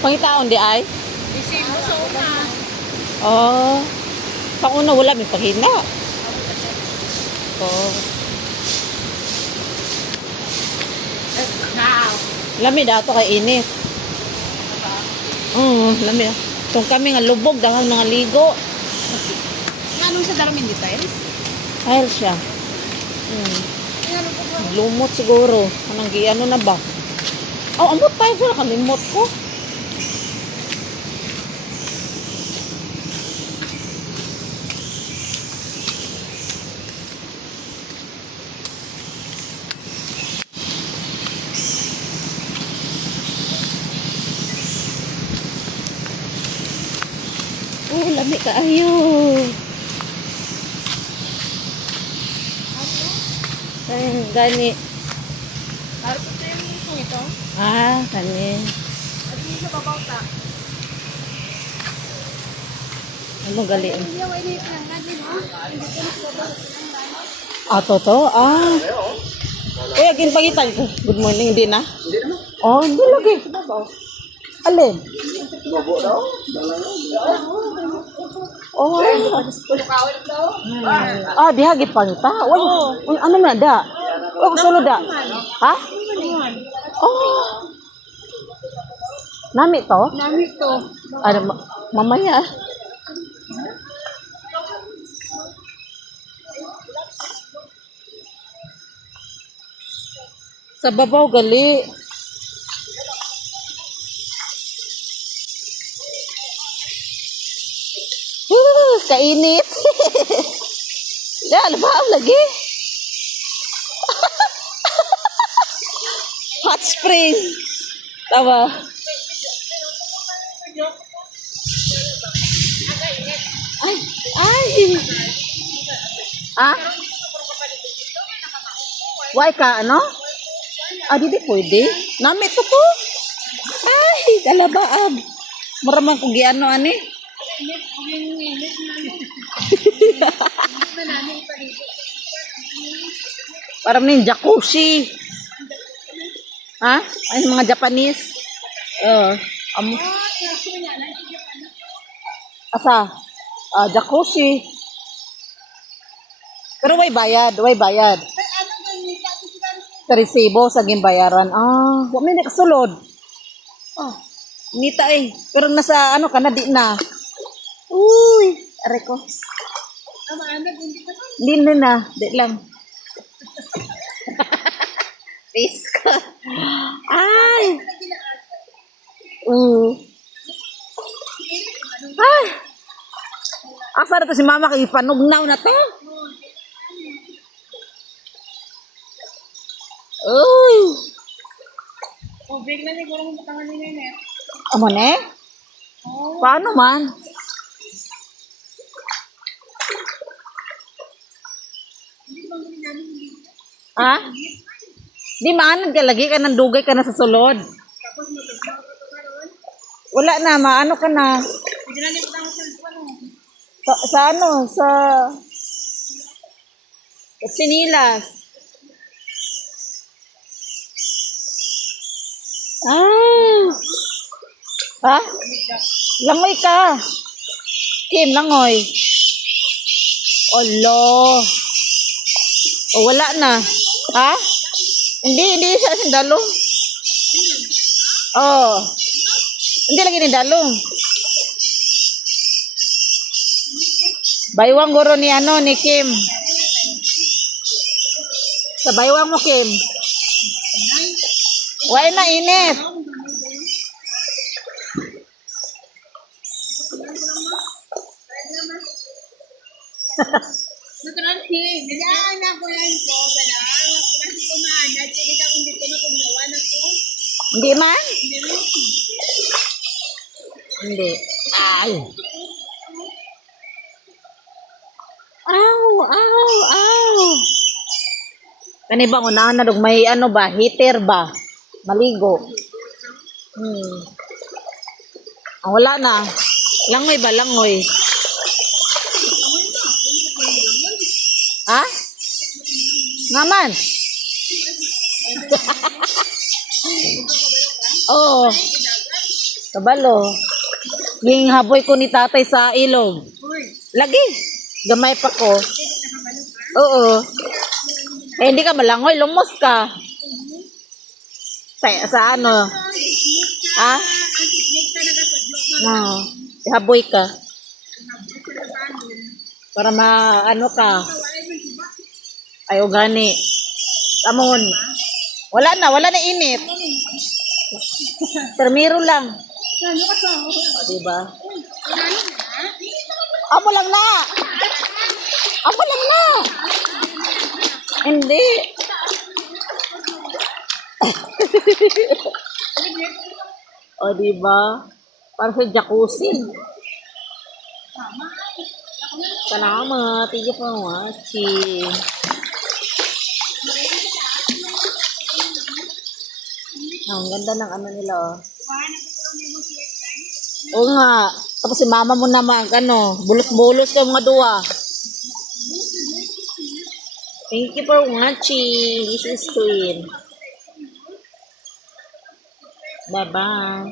Pangitaon di ay? Isin mo sa una. Oh. Panguna wala may paghina. Oh. Now. Lami daw to kay init. Lami. Kung kami nga lubog dahil mga ligo. Anong sa Darmin details? Dahil siya. Lumot siguro. Anong ano na ba? Oh, amot tayo sa kalimot ko. Oh, lami kaayo. Ay, gani. Harap ito yung kung ito. Ah, kani. At hindi sa babaw ta. Ano gali? Hindi ako inip lang natin, ha? Hindi ko na sa babaw. Ah, toto? Ah. Uy, agin pagitan ko. Good morning, hindi na? Oh, hindi lagi. Alin? Oh. Ah, di hagit pangita. Uy, ano na da? Oh, sulod da. Ha? Oh. Nami to? Nami to. Ano, mamaya. Sa babaw gali. Kainit. Yan, bahaw lagi. Hot spring. Tawa. Ay, ay. Ah? Why ka, ano? Ah, di pwede. Nami to po. Ay, dalabaab. Maramang kong giano, ani. Parang nin jacuzzi. Ha? Ay, mga Japanese. Asa? Ah, jacuzzi. Pero way bayad, way bayad. Sa resibo sa ginbayaran. Ah, wa may nakasulod. Oh, nita eh. Pero nasa ano ka na di na. Uy, are ko. Hindi na, di lang. Face ka. Ay. Ay. Asa na to si mama kay panugnaw na to. Uy. Tubig na siguro kung patangan nila yun. Amo ne? Paano man? Ha? Di man, nagkalagi ka ng dugay ka na sa sulod. Wala na, maano ka na. Sa ano, sa sinilas. Ah. Ha? Langoy ka. Kim, langoy. Olo. O, wala na. Ha? Hindi siya sindalong. Oh. Hindi lagi ni dalong. Baywang guro ni ano, ni Kim. Sa baywang mo, Kim. Why na init? Hindi man? Hindi. Ay. Aw, aw, aw. Kani bang unahan na dog may ano ba, heater ba? Maligo. Ah, wala na. Langoy ba, langoy? Ha? Naman. Oh. Kabalo. Ging haboy ko ni tatay sa ilog. Lagi. Gamay pa ko. Oo. Eh, hindi ka malangoy. Lumos ka. Sa ano? Ha? No. Haboy ka. Para ano ka. Ayaw gani. Amon. Wala na init. Termiro lang. O, diba? Amo lang na. Amo lang na. Hindi. O, diba? Para sa jacuzzi. Salamat. Thank you for watching. Ang ganda ng ano nila, oh. Oo nga. Tapos si mama mo naman, bulos-bulos ka mga duwa. Thank you for watching. This is Queen. Bye-bye.